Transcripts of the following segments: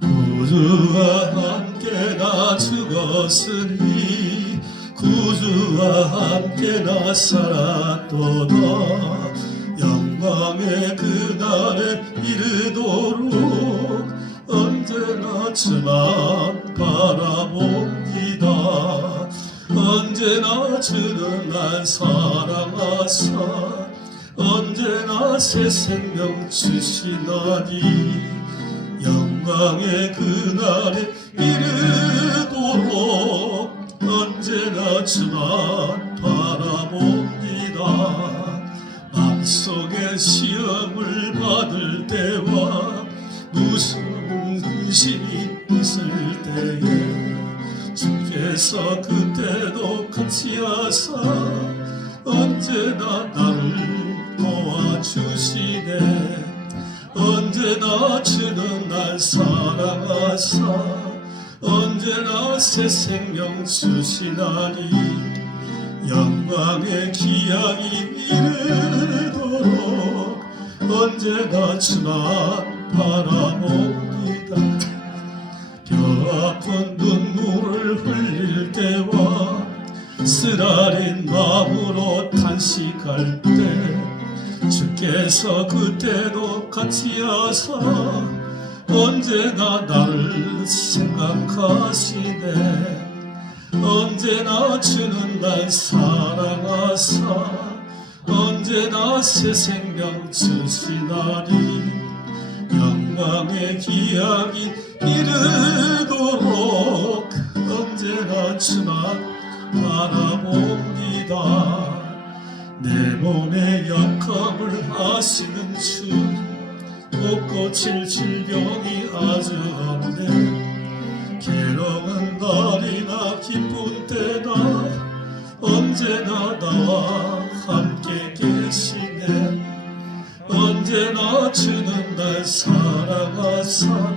구주와 함께 나 죽었으니 구주와 함께 나 살았도다. 영광의 그날에 이르도록 언제나 주만 바라봅니다. 언제나 주는 날 사랑하사 언제나 새 생명 주시나니 영광의 그날에 이르도록 언제나 주만 바라봅니다. 마음속에 시험을 받을 때와 무서운 의심이 있을 때에 주께서 그때도 같이 하사 언제나 나 주는 날 사랑하사 언제나 새 생명 주시나니 영광의 기약이 이르도록 언제나 주만 바라봅니다. 뼈 아픈 눈물을 흘릴 때와 쓰라린 마음으로 탄식할 때 주께서 그때도 같이 하사 언제나 나를 생각하시네. 언제나 주는 날 사랑하사 언제나 새 생명 주시나니 영광의 기약이 이르도록 언제나 주만 바라봅니다 내 몸의 약함을 아시는 주못 고칠 질병이 아주 없네. 괴로운 날이나 기쁜 때나 언제나 나와 함께 계시네. 언제나 주는 날 사랑하사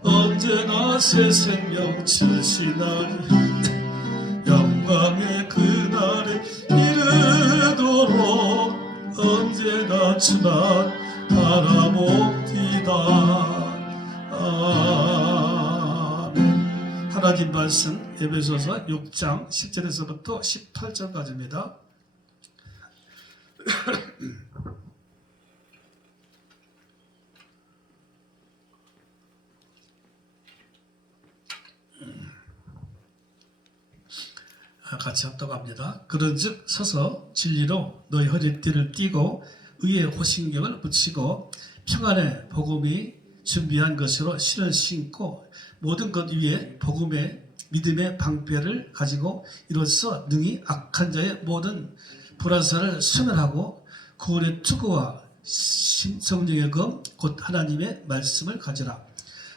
언제나 새 생명 주시나니. 영광의 언제나 주만 바라봅니다. 아멘. 하나님 말씀 에베소서 6장 10절에서부터 18절까지입니다. 아, 같이 합독합니다. 그런즉 서서 진리로 너희 허리띠를 띠고 의의 호신경을 붙이고 평안의 복음이 준비한 것으로 신을 신고 모든 것 위에 복음의 믿음의 방패를 가지고 이로써 능히 악한 자의 모든 불화사를 소멸하고 구원의 투구와 신- 성령의 검 곧 하나님의 말씀을 가져라.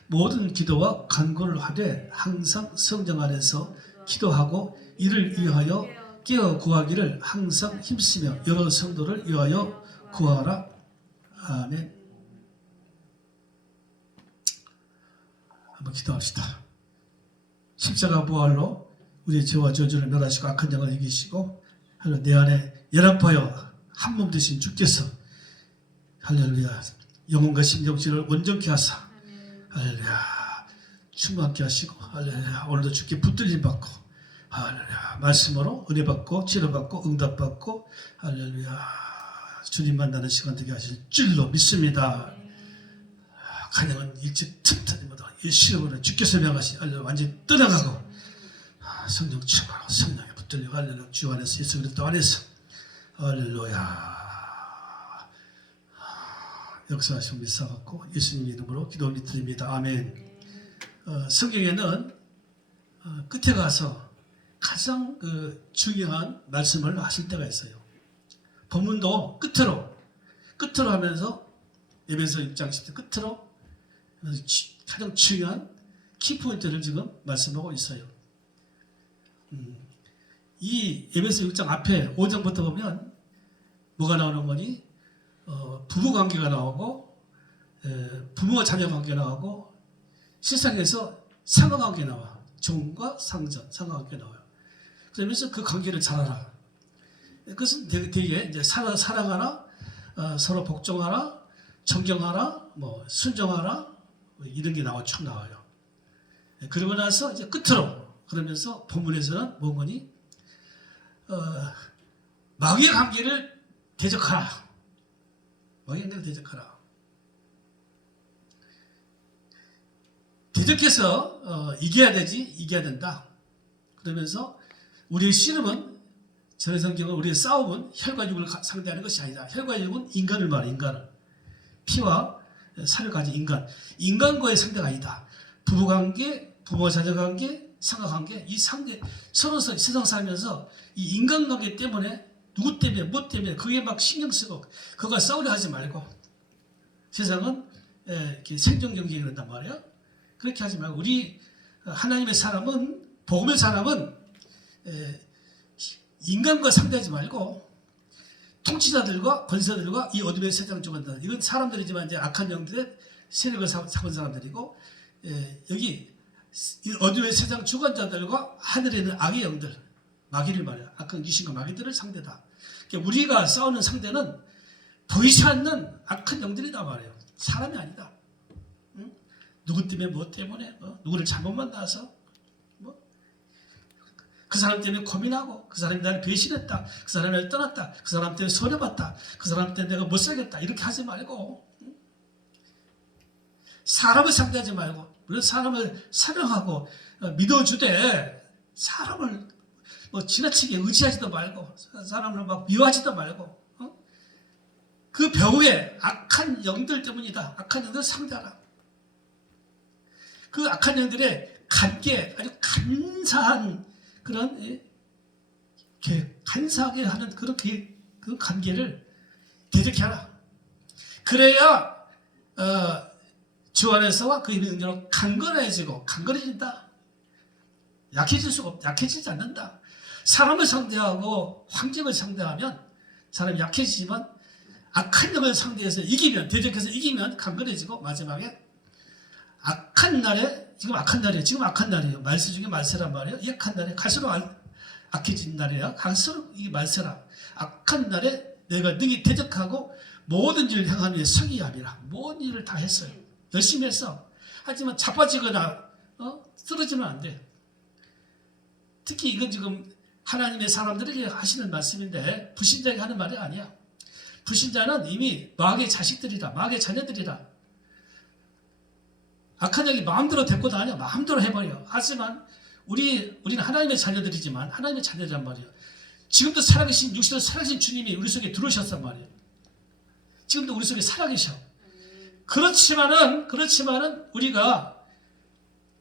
모든 기도와 간구를 하되 항상 성령 안에서 기도하고 이를 위하여 깨어 구하기를 항상 힘쓰며 여러 성도를 위하여 구하라. 아멘. 한번 기도합시다. 십자가 부활로 우리 죄와 저주를 멸하시고 악한 영을 이기시고 하나님 내 안에 연합하여 한 몸 되신 주께서 할렐루야 영혼과 심정지를 온전케 하사 할렐루야 충만케 하시고 할렐루야 오늘도 주께 붙들림 받고 할렐루야 말씀으로 은혜 받고 치료 받고 응답 받고 할렐루야 주님 만나는 시간 되게 하실 줄로 믿습니다. 가능은 일찍 틈틈이마다 일시적으로 주께서 명하신 할렐루야 완전히 떠나가고 아, 성령 충만하고 성령에 붙들리고 할렐루야 주 안에서 예수 그리스도 안에서 할렐루야 역사하신 믿사 갖고 예수님 이름으로 기도 드립니다. 아멘. 어, 성경에는 어, 끝에 가서 가장 그 중요한 말씀을 하실 때가 있어요. 본문도 끝으로 끝으로 하면서 에베소 6장 10절 끝으로 가장 중요한 키포인트를 지금 말씀하고 있어요. 음, 이 에베소 6장 앞에 5장부터 보면 뭐가 나오는 거니? 어, 부부 관계가 나오고 에, 부모와 자녀 관계 나오고 세상에서 상하 관계 나와 종과 상전 상하 관계 나와요. 그러면서 그 관계를 잘 알아. 그것은 되게, 되게 이제 살아, 살아가나 어, 서로 복종하나 정경하나 뭐 순종하나 뭐 이런 게 나와 쭉 나와요. 네, 그러고 나서 이제 끝으로 그러면서 본문에서는 뭐뭐니 어, 마귀의 관계를 대적하라. 마귀의 관계를 대적하라. 대적해서 어, 이겨야 되지 이겨야 된다. 그러면서 우리의 씨름은 전의 성경은 우리의 싸움은 혈과 육을 가- 상대하는 것이 아니다. 혈과 육은 인간을 말해 인간을 피와 살을 가진 인간 인간과의 상대가 아니다. 부부관계, 부모 자녀관계, 상하관계 이 상대 서로 서 세상 살면서 이 인간관계 때문에 누구 때문에 뭐 때문에 그게 막 신경 쓰고 그거 싸우려 하지 말고 세상은 에, 이렇게 생존 경쟁이 그런단 말이에요. 그렇게 하지 말고 우리 하나님의 사람은 복음의 사람은 에, 인간과 상대하지 말고 통치자들과 권세들과 이 어둠의 세상을 주관다. 이건 사람들이지만 이제 악한 영들의 세력을 사- 잡은 사람들이고 에, 여기 이 어둠의 세상 주관자들과 하늘에 있는 악의 영들 마귀를 말이야. 악한 귀신과 마귀들을 상대다. 그러니까 우리가 싸우는 상대는 보이지 않는 악한 영들이다 말이에요. 사람이 아니다. 응? 누구 때문에 뭐 때문에 뭐 누구를 잘못 만나서 뭐 그 사람 때문에 고민하고 그 사람이 나를 배신했다. 그 사람이 떠났다. 그 사람 때문에 손해봤다. 그 사람 때문에 내가 못 살겠다. 이렇게 하지 말고 응? 사람을 상대하지 말고 물론 사람을 사랑하고 어, 믿어주되 사람을 뭐 지나치게 의지하지도 말고 사람을 막 미워하지도 말고 어? 그 배후에 악한 영들 때문이다. 악한 영들 상대하라. 그 악한 영들의 관계 아주 간사한 그런 예, 이렇게 간사하게 하는 그런 그, 그 관계를 대적하라. 그래야 어, 주 안에서와 그 능력으로 강건해지고 강건해진다. 약해질 수가 없, 약해지지 않는다. 사람을 상대하고 환경을 상대하면 사람이 약해지지만 악한 영을 상대해서 이기면 대적해서 이기면 강건해지고 마지막에 악한 날에 지금 악한 날이에요. 지금 악한 날이에요. 말세 중에 말세란 말이에요. 이 악한 날에 갈수록 알- 악해진 날이야. 갈수록 이게 말세라. 악한 날에 내가 능히 대적하고 모든 일을 향한 위해 성의함이라. 모든 일을 다 했어요. 열심히 했어. 하지만 자빠지거나 어? 쓰러지면 안 돼. 특히 이건 지금 하나님의 사람들에게 하시는 말씀인데 불신자에게 하는 말이 아니야. 불신자는 이미 마귀의 자식들이다. 마귀의 자녀들이다. 악한 영이 마음대로 데리고 다녀. 마음대로 해버려. 하지만 우리, 우리는 하나님의 자녀들이지만 하나님의 자녀란 말이에요. 지금도 살아계신, 육신으로 살아계신 주님이 우리 속에 들어오셨단 말이에요. 지금도 우리 속에 살아계셔. 그렇지만은, 그렇지만은 우리가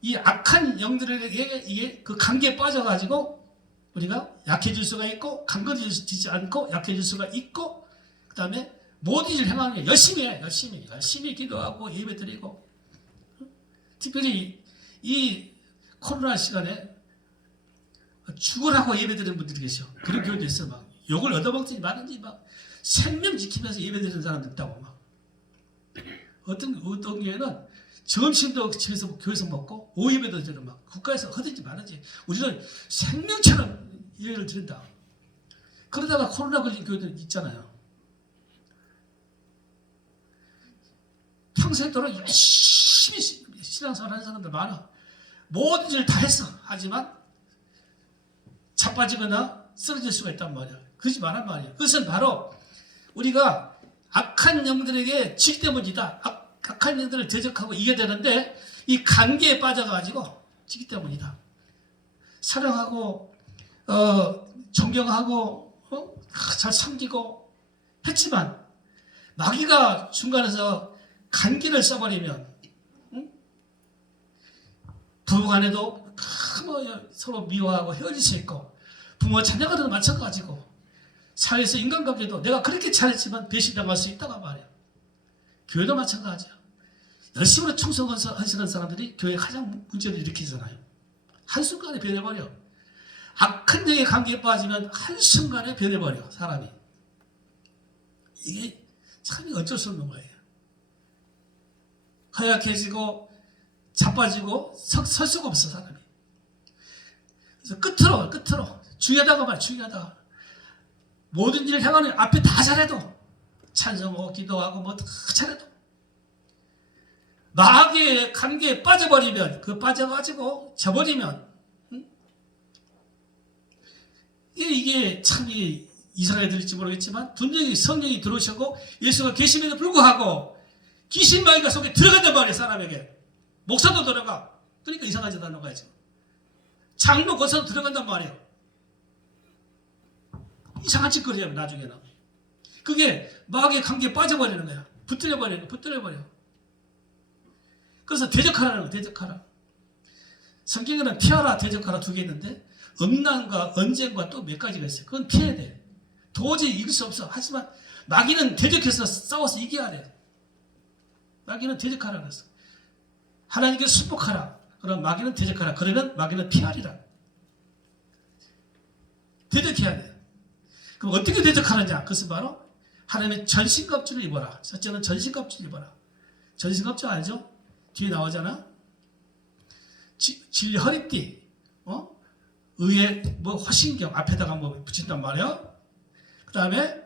이 악한 영들에게 이게 그 관계에 빠져가지고 우리가 약해질 수가 있고 강건해지지 않고 약해질 수가 있고 그 다음에 모든 일을 행하는 게 열심히 해 열심히 열심히 기도하고 예배 드리고 특별히 이 코로나 시간에 죽으라고 예배드리는 분들이 계셔. 그런 교회도 있어. 막 욕을 얻어먹지 말든지 막 생명 지키면서 예배드리는 사람도 있다고 막. 어떤 어떤 교회는 점심도 집에서 교회에서 먹고 오예배도 저는 막 국가에서 하든지 말든지 우리는 생명처럼 예배를 드린다. 그러다가 코로나 걸린 교회들 있잖아요. 평생도록 열심히 시- 신앙생활 하는 사람들 많아. 모든 일을 다 했어. 하지만 자빠지거나 쓰러질 수가 있단 말이야. 그러지 말란 말이야. 그것은 바로 우리가 악한 영들에게 질 때문이다. 악, 악한 영들을 대적하고 이겨야 되는데 이 관계에 빠져가지고 지기 때문이다. 사랑하고 어, 존경하고 어? 아, 잘 섬기고 했지만 마귀가 중간에서 간기를 써버리면 응? 부부 간에도 큰뭐 서로 미워하고 헤어질 수 있고 부모 자녀간에도 마찬가지고 사회에서 인간관계도 내가 그렇게 잘했지만 배신당할 수 있다가 말이야. 교회도 마찬가지야. 열심히 충성하시는 사람들이 교회에 가장 문제를 일으키잖아요. 한순간에 변해버려. 악한 영의 관계에 빠지면 한순간에 변해버려, 사람이. 이게 참 어쩔 수 없는 거예요. 허약해지고, 자빠지고, 서, 설 수가 없어, 사람이. 그래서 끝으로, 끝으로. 중요하다고 말, 중요하다. 모든 일을 행하는 앞에 다 잘해도 찬송하고 기도하고 뭐 다 잘해도 마귀의 관계에 빠져버리면 그 빠져가지고 져버리면 응? 이게, 이게 참 이게 이상하게 들릴지 모르겠지만 분명히 성령이 들어오셨고 예수가 계심에도 불구하고 귀신 마귀가 속에 들어간단 말이에요 사람에게 목사도 들어가. 그러니까 이상하지 않는 거야지 장로 거기서 들어간단 말이에요 이상한 짓거리야 나중에는. 그게 마귀의 관계에 빠져버리는 거야. 붙들려버리는 거야 붙들려버려. 그래서 대적하라는 거야 대적하라. 성경에는 피하라 대적하라 두 개 있는데 음란과 언쟁과 또 몇 가지가 있어요. 그건 피해야 돼. 도저히 이길 수 없어. 하지만 마귀는 대적해서 싸워서 이겨야 돼. 마귀는 대적하라 그랬어 하나님께 순복하라 그럼 마귀는 대적하라 그러면 마귀는 피하리라 대적해야 돼 그럼 어떻게 대적하느냐? 그것은 바로 하나님의 전신갑주를 입어라. 첫째는 전신갑주를 입어라. 전신갑주 알죠? 뒤에 나오잖아. 지- 진리 허리띠, 어? 의의 뭐 허신경 앞에다가 뭐 붙인단 말이야. 그 다음에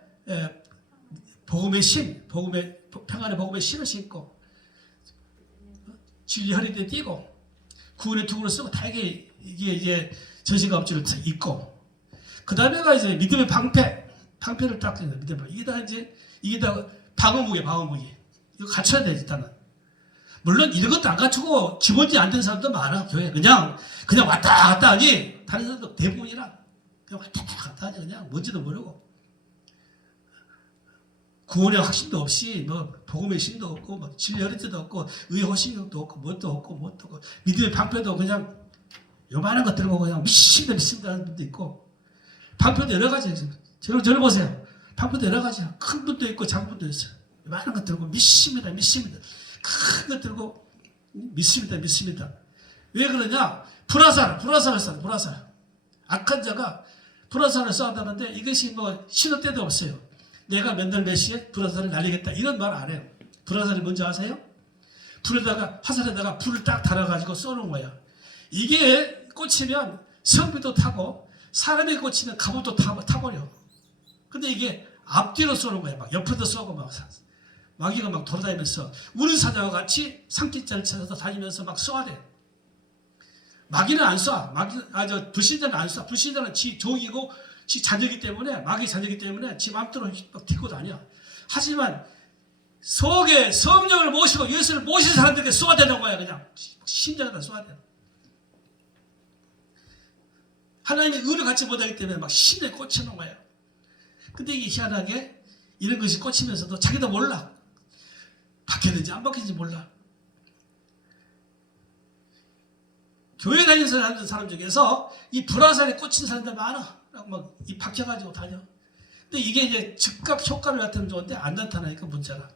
복음의 신, 복음의 평안의 복음의 신을 신고 진리 허리띠 띠고 구원의 투구를 쓰고 다 이게 이게 이제 전신갑주를 입고 그 다음에가 이제 믿음의 방패. 방패를 딱 씁니다. 믿음의. 이게 다 이제, 이게 다 방어무기, 방어무기. 이거 갖춰야 돼, 일단은. 물론 이런 것도 안 갖추고 기본이 안된 사람도 많아, 교회. 그냥, 그냥 왔다 갔다 하니, 다른 사람도 대부분이라. 그냥 왔다 갔다 하니, 그냥 뭔지도 모르고. 구원의 확신도 없이, 뭐, 복음의 신도 없고, 뭐, 진리어리도 없고, 의의 호신도 없고, 뭣도 없고, 뭣도 없고, 믿음의 방패도 그냥 요만한 것 들고 그냥 미친다, 미친다 하는 분도 있고, 방편도 여러 가지. 저를, 저를 보세요. 방편도 여러 가지야. 큰 분도 있고 작은 분도 있어요. 많은 것 들고 믿습니다. 믿습니다. 큰 것 들고 믿습니다. 믿습니다. 왜 그러냐? 불화살, 불화살을 쏴, 불화살. 악한 자가 불화살을 쏴다는데 이것이 뭐 신호 때도 없어요. 내가 맨날 몇 시에 불화살을 날리겠다. 이런 말 안 해요. 불화살이 뭔지 아세요? 불에다가, 화살에다가 불을 딱 달아가지고 쏘는 거야. 이게 꽂히면 성비도 타고 사람이 꽂히면 갑옷도 타, 타버려. 근데 이게 앞뒤로 쏘는 거야. 막 옆에도 쏘고 막 마귀가 막 돌아다니면서 우는 사자와 같이 상기자를 찾아서 다니면서 막 쏘아야 돼. 마귀는 안 쏴. 마귀, 아, 저, 불신자는 안 쏴. 불신자는 지 종이고, 지 자녀이기 때문에, 마귀 자녀이기 때문에 지 마음대로 막 튀고 다녀. 하지만, 속에 성령을 모시고 예수를 모신 사람들에게 쏘아대는 거야, 그냥. 심장에다 쏘아대. 하나님의 의를 갖지 못하기 때문에 막 신에 꽂히는 거예요. 근데 이게 희한하게 이런 것이 꽂히면서도 자기도 몰라. 박혔는지 안 박혔는지 몰라. 교회 다니는 사람 중에서 이 불화살에 꽂힌 사람들 많아. 막이 박혀가지고 다녀. 근데 이게 이제 즉각 효과를 나타내면 좋은데 안 나타나니까 문제라.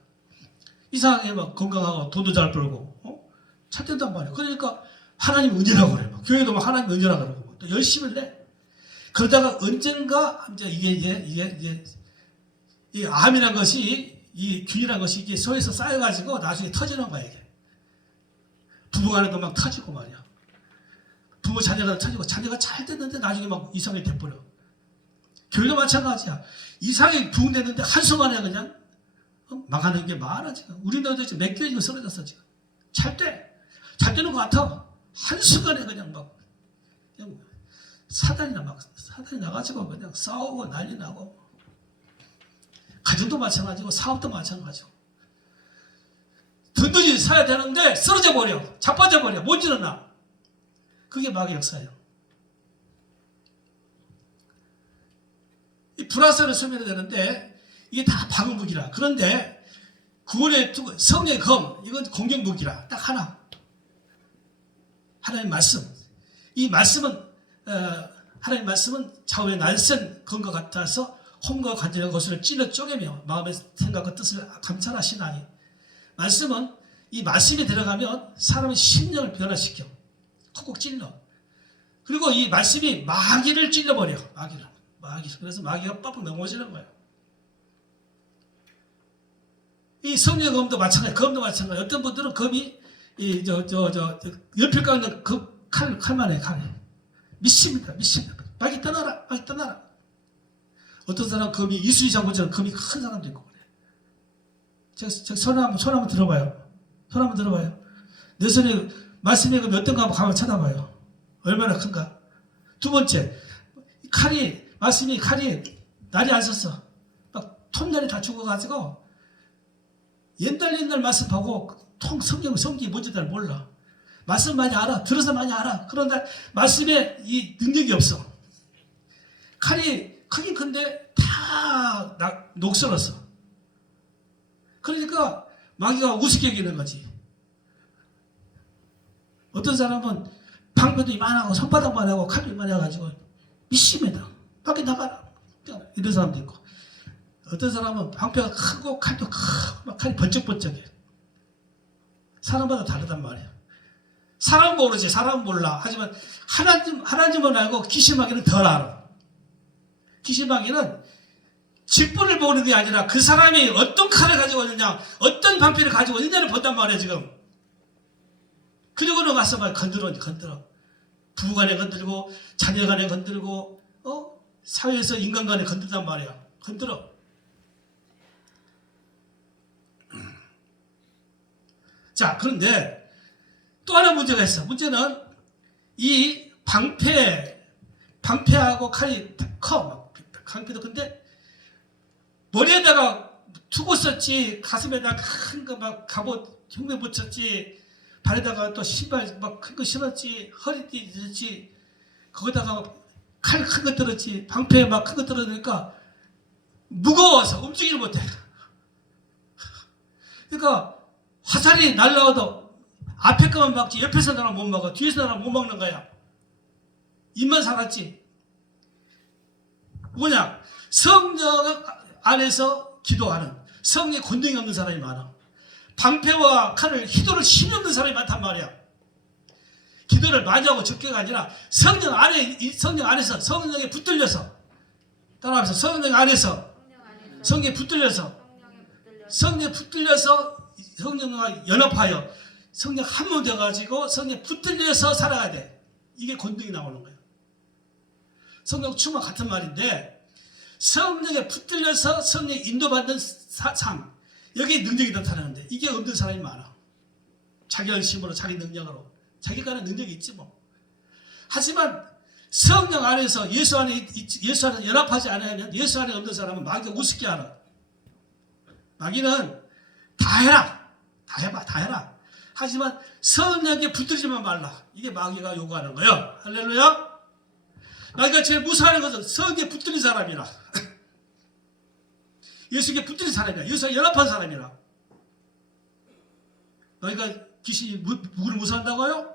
이상하게 막 건강하고 돈도 잘 벌고, 어? 찾된단 말이야. 그러니까 하나님 은혜라고 그래. 막. 교회도 막 하나님 은혜라고 그러고. 또 열심을 내. 그러다가 언젠가 이제 이게 이제 이게 이제 이 암이란 것이 이 균이란 것이 이게 소에서 쌓여가지고 나중에 터지는 거야 이게. 부부간에도 막 터지고 말이야. 부부 자녀가 터지고 자녀가 잘 됐는데 나중에 막 이상하게 돼버려. 교회도 마찬가지야. 이상하게 부흥됐는데 한순간에 그냥 어? 망하는 게 많아 지금. 우리나라도 지금 몇 교회 지금 쓰러졌어 지금. 잘 돼. 잘 되는 것 같아. 한순간에 그냥 막 그냥 사단이나 막 사단이 나가지고 그냥 싸우고 난리 나고 가정도 마찬가지고 사업도 마찬가지고 든든히 살아야 되는데 쓰러져 버려 자빠져 버려 못 일어나 그게 마귀 역사예요 이 불화살을 쏘면 되는데 이게 다 방어무기라. 그런데 구원의 성령의 검 이건 공격무기라. 딱 하나. 하나님 말씀. 이 말씀은 어, 하나님 말씀은 좌우의 날선 검과 같아서 혼과 관절의 것을 찔러 쪼개며 마음의 생각과 뜻을 감찰하시나니. 말씀은 이 말씀이 들어가면 사람의 심령을 변화시켜. 콕콕 찔러. 그리고 이 말씀이 마귀를 찔러버려 마귀를 마귀 그래서 마귀가 빡빡 넘어지는 거예요 이 성령 검도 마찬가지 검도 마찬가지 어떤 분들은 검이 이 저 저저 옆에 가는 그 칼 칼만 해 칼. 믿습니다. 믿습니다. 마귀 떠나라. 마귀 떠나라. 어떤 사람 금이 이수희 장군처럼 금이 큰 사람도 있고 그래. 제가, 손 한번 손 한번 들어봐요. 손 한번 들어봐요. 내 손에 말씀이 금 어떤가 한번 가만 쳐다봐요. 얼마나 큰가. 두 번째 칼이 말씀이 칼이 날이 안 섰어. 막 톱날이 다 죽어가지고 옛날 옛날 말씀하고 통 성경 성경이 뭔지 잘 몰라. 말씀 많이 알아. 들어서 많이 알아. 그런데 말씀에 이 능력이 없어. 칼이 크긴 큰데 다 나- 녹슬었어. 그러니까 마귀가 우습게 여기는 거지. 어떤 사람은 방패도 이만하고 손바닥만 하고 칼도 이만해가지고 미심이다. 밖에 나가라. 이런 사람도 있고. 어떤 사람은 방패가 크고 칼도 크고 막 칼이 번쩍번쩍해. 사람마다 다르단 말이야. 사람 모르지 사람 몰라. 하지만 하나님 하나님은 알고 기심하기는 덜 알아. 기심하기는 직분을 보는 게 아니라 그 사람이 어떤 칼을 가지고 있느냐, 어떤 방패를 가지고 있느냐를 본단 말이야 지금. 그리고는 가서 막 건드려 건드려. 부부간에 건들고 자녀간에 건들고 어 사회에서 인간 간에 건들단 말이야. 건드려. 자 그런데 또 하나 문제가 있어. 문제는 이 방패, 방패하고 칼이 커. 막 방패도 근데 머리에다가 투고 썼지, 가슴에다가 큰 거 막 갑옷 흉내 붙였지, 발에다가 또 신발 막 큰 거 신었지, 허리띠 들었지, 거기다가 칼 큰 거 들었지, 방패 막 큰 거 들었으니까 무거워서 움직이지 못해. 그러니까 화살이 날라와도 앞에 거만 막지 옆에 사람 못 막아 뒤에 사람 못 막는 거야. 입만 살았지. 뭐냐? 성령 안에서 기도하는 성령의 권능이 없는 사람이 많아. 방패와 칼을 희도를 힘이 없는 사람이 많단 말이야 기도를 많이 하고 적게가 아니라 성령 안에 이 성령 안에서 성령에 붙들려서 따라하면서 성령 안에서 성령 성령에 붙들려서 성령에 붙들려 성령에 붙들려서 성령과 연합하여 성령 한몸 되어가지고 성령에 붙들려서 살아야 돼. 이게 권능이 나오는 거예요. 성령 충만 같은 말인데 성령에 붙들려서 성령에 인도받는 사- 삶 여기에 능력이 나타나는데 이게 없는 사람이 많아. 자기 열심으로 자기 능력으로 하는 능력이 있지 뭐. 하지만 성령 안에서 예수 안에 있- 예수 안에 연합하지 않으면 예수 안에 없는 사람은 마귀가 우습게 알아. 마귀는 다 해라. 다 해봐. 다 해라. 하지만 성령에 붙들지만 말라. 이게 마귀가 요구하는 거예요. 할렐루야. 마귀가 제일 무서워하는 것은 성령에 붙들린 사람이라. 예수께 붙들린 사람이라. 예수와 연합한 사람이라. 너희가 귀신이 무- 누구를 무서워한다고요?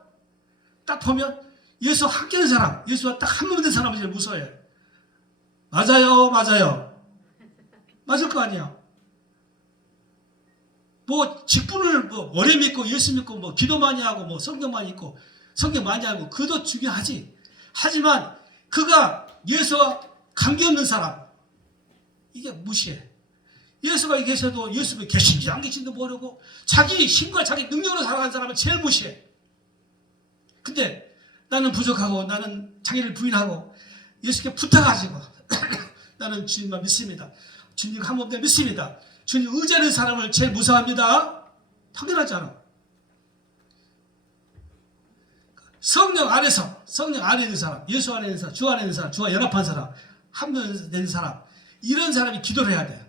딱 보면 예수 함께 있는 사람, 예수와 딱 한 몸 된 사람을 제일 무서워해. 맞아요, 맞아요. 맞을 거 아니야. 뭐 직분을 뭐 오래 믿고 예수 믿고 뭐 기도 많이 하고 뭐 성경 많이 읽고 성경 많이 알고 그도 중요하지. 하지만 그가 예수와 관계 없는 사람 이게 무시해. 예수가 계셔도 예수가 계신지 안 계신지도 모르고 자기 힘과 자기 능력으로 살아가는 사람을 제일 무시해. 근데 나는 부족하고 나는 자기를 부인하고 예수께 붙어가지고 나는 주님만 믿습니다. 주님 한 몸에 믿습니다. 주님 의지하는 사람을 제일 무서워합니다. 당연하지 않아. 성령 안에서 성령 안에 있는 사람, 예수 안에 있는 사람, 주 안에 있는 사람, 주와 연합한 사람, 한 명 된 사람 이런 사람이 기도를 해야 돼.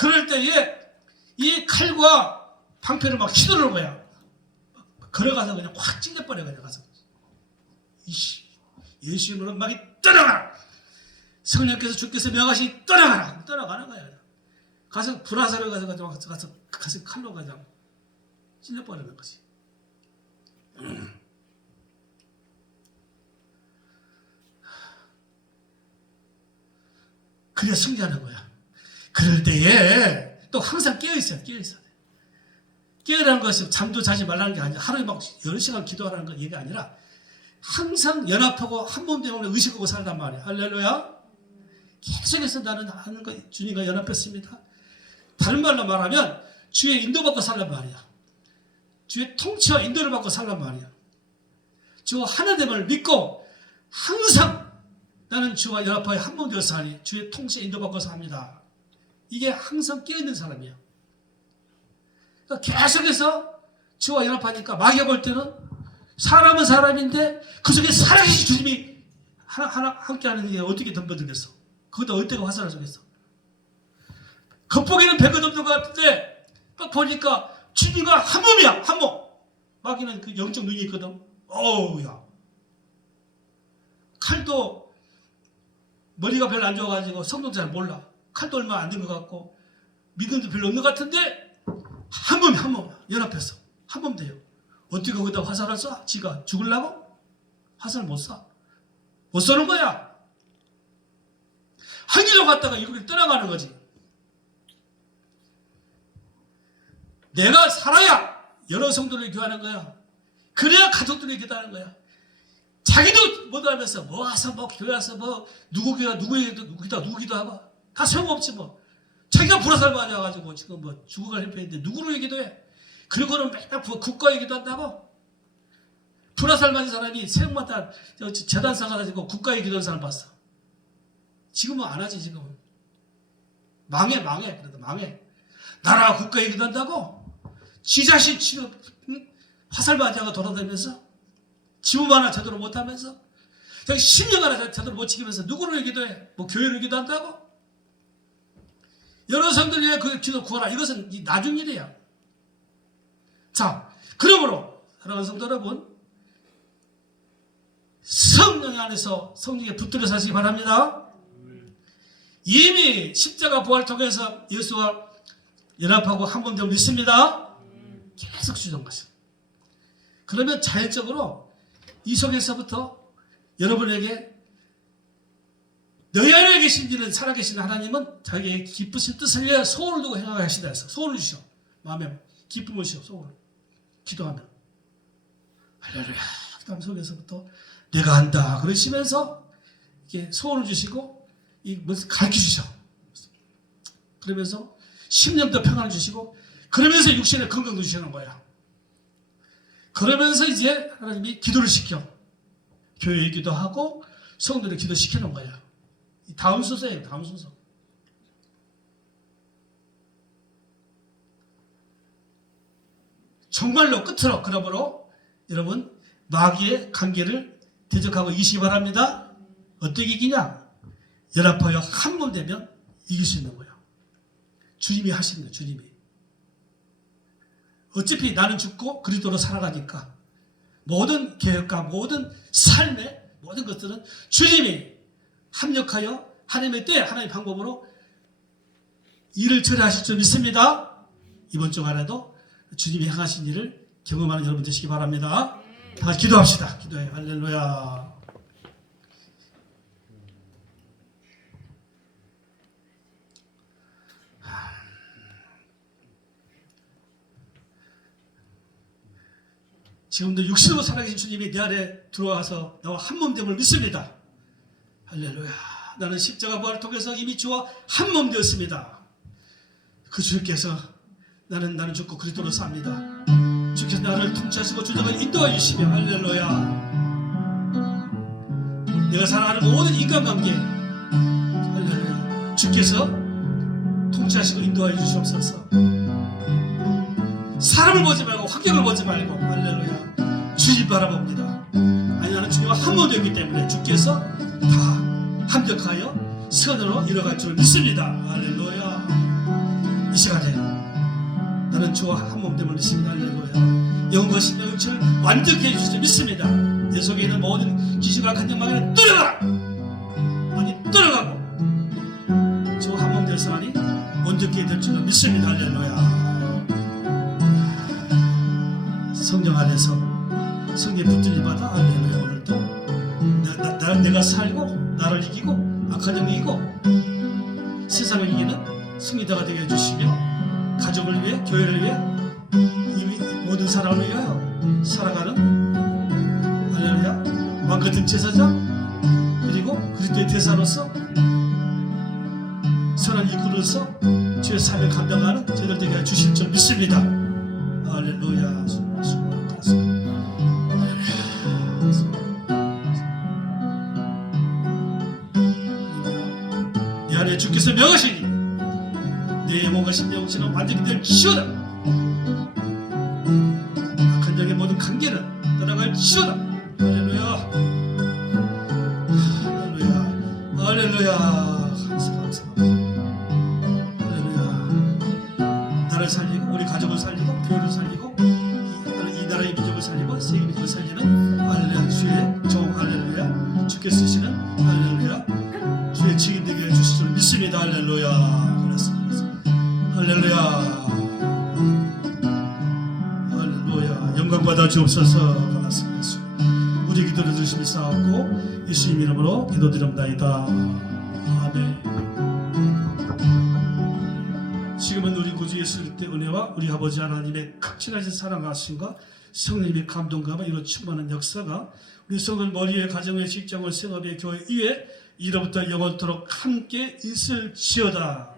그럴 때에 이 칼과 방패를 막 휘두르는 거야. 걸어가서 그냥 확 찔러버려 그냥 가서. 이씨 예수 이름으로 막이 떠나가라. 성령께서 주께서 명하시 떠나가라. 떠나가는 거야. 가서 불화살을 가서 가서 가서, 가서, 가서 칼로 그냥 찔러버리는 거지. 그래 승리하는 거야. 그럴 때에 또 항상 깨어 있어야 깨어 있어야 돼. 깨어라는 것은 잠도 자지 말라는 게 아니라 하루에 막 여러 시간 기도하라는 건 얘기가 아니라 항상 연합하고 한몸 때문에 의식하고 살단 말이야. 할렐루야. 계속해서 나는 하는 거 주님과 연합했습니다. 다른 말로 말하면 주의 인도받고 살란 말이야. 주의 통치와 인도를 받고 살란 말이야. 주 하나님을 믿고 항상 나는 주와 연합하여 한몸 되어서 하니 주의 통치에 인도받고서 합니다. 이게 항상 깨어있는 사람이에요. 그러니까 계속해서 주와 연합하니까 마귀가 볼 때는 사람은 사람인데 그 속에 살아계신 주님이 하나, 하나 함께 하는 게 어떻게 덤벼들겠어? 그것도 어떻게 화살을 쏘겠어? 겉보기는 배가 것 같은데 딱 보니까 주님과 한 몸이야 한 몸. 마귀는 그 영적 눈이 있거든. 어우야. 칼도 머리가 별로 안 좋아가지고 성도 잘 몰라. 칼도 얼마 안 된 것 같고 믿음도 별로 없는 것 같은데 한 몸이 한 몸. 연합해서 한 몸 돼요. 어떻게 거기다 화살을 쏴? 지가 죽을라고? 화살 못 쏴. 못 쏘는 거야. 한 길로 갔다가 이렇게 떠나가는 거지. 내가 살아야 여러 성도를 교하는 거야. 그래야 가족들이 기도하는 거야. 자기도 못하면서 뭐 와서 뭐 교회 와서 뭐 누구 교회 누구 얘기도 누구 기도 누구 기도 하고 다 소용없지 뭐. 자기가 불화살 맞아가지고 지금 뭐 죽어갈 형편인데 누구를 얘기도 해. 그리고는 맨날 부- 국가 얘기도 한다고. 불화살 맞은 사람이 새벽마다 저 재단사 가가지고 국가 얘기도 사람 봤어. 지금은 안 하지 지금은. 망해 망해 그래도 망해. 나라 국가 얘기도 한다고. 지 자신 지금 응? 화살 맞아가 돌아다니면서 지문 하나 제대로 못하면서 자기 10년 하나 제대로 못 지키면서 누구를 얘기도 해? 뭐 교회를 얘기도 한다고? 여러 성들 위해 그 기도 구하라. 이것은 이 나중 일이야. 자, 그러므로 사랑하는 성도 여러분, 성령 안에서 성령에 붙들려 사시기 바랍니다. 이미 십자가 부활 통해서 예수와 연합하고 한번더 믿습니다. 계속 것이. 그러면 자연적으로 이 속에서부터 여러분에게 너희 안에 계신 이는 살아계신 하나님은 자기의 기쁘신 뜻을 위해 소원을 두고 행하게 하신다 해서 소원을 주셔. 마음에 기쁨을 주셔. 소원을. 기도하면. 할렐루야. 그다음 속에서부터 내가 한다. 그러시면서 이게 소원을 주시고 이 무슨 가르쳐 주셔. 그러면서 10년 더 평안을 주시고 그러면서 육신의 건강도 주시는 거야. 그러면서 이제 하나님이 기도를 시켜. 교회 기도하고 성도를 기도시키는 거야. 이 다음 순서예요. 다음 순서. 정말로 끝으로 그러므로 여러분 마귀의 관계를 대적하고 이기시기 바랍니다. 어떻게 이기냐? 연합하여 한 몸 되면 이길 수 있는 거예요. 주님이 하시는 거예요. 주님이. 어차피 나는 죽고 그리스도로 살아가니까 모든 계획과 모든 삶의 모든 것들은 주님이 합력하여 하나님의 때 하나님의 방법으로 일을 처리하실 줄 믿습니다. 이번 주 안에도 주님이 행하신 일을 경험하는 여러분 되시기 바랍니다. 다 같이 기도합시다. 기도해. 할렐루야. 지금도 육신으로 살아계신 주님이 내 안에 들어와서 나와 한 몸 됨을 믿습니다. 할렐루야. 나는 십자가 부활을 통해서 이미 주와 한 몸 되었습니다. 그 주께서 나는 나는 죽고 그리스도로 삽니다. 주께서 나를 통치하시고 주장을 인도해 주시며 할렐루야. 내가 살아가는 모든 인간관계 할렐루야. 주께서 통치하시고 인도해 주시옵소서. 사람을 보지 말고 환경을 보지 말고 할렐루야 주님 바라봅니다 아니 나는 주님과 한몸 되기 때문에 주께서 다 합력하여 선으로 이뤄갈 줄 믿습니다. 할렐루야. 이 시간에 나는 주와 한몸 됨을 믿습니다. 할렐루야. 영과 영체를 완전히 해주실 줄 믿습니다. 내 속에 있는 모든 기시가 간장 마귀는 떠나가라! 많이 떠나가고 주와 한몸 되서 하니 온전히 될 줄을 믿습니다. 할렐루야. 성령 안에서 성령 붙들림 받아 할렐루야. 오늘도 나, 나, 나, 내가 살고 승리자가 되게 해주시며 가족을 위해 교회를 위해 이 모든 사람을 위하여 살아가는 할렐루야 왕 같은 제사장 그리고 그리스도의 대사로서 선한 이구로서 주의 삶을 감당하는 저들 되게 해 주실 줄 믿습니다. 할렐루야 완전히 될지어다 악한 영의 모든 관계는 떠나갈지어다 할렐루야. 할렐루야. 할렐루야. 감사 감사 할렐루야. 나를 살리고 우리 가족을 살리고 교회를 살리고 이, 이 나라의 민족을 살리고 세계 민족을 살리는 할렐루야. 주의 종 할렐루야. 주께 쓰시는 할렐루야. 주의 증인 되게 해주실 줄 믿습니다. 할렐루야 할렐루야. 할렐루야. 영광 받아 주옵소서. 반갑습니다. 우리 기도를 주심이 싸웠고 예수님 이름으로 기도드립니다. 아멘. 지금은 우리 구주 예수 그리스도의 은혜와 우리 아버지 하나님의 극진하신 사랑과 하심과 성령님의 감동감과 이로 충만한 역사가 우리 성을 머리에 가정의 직장을 생업의 교회 이외 이로부터 영원토록 함께 있을지어다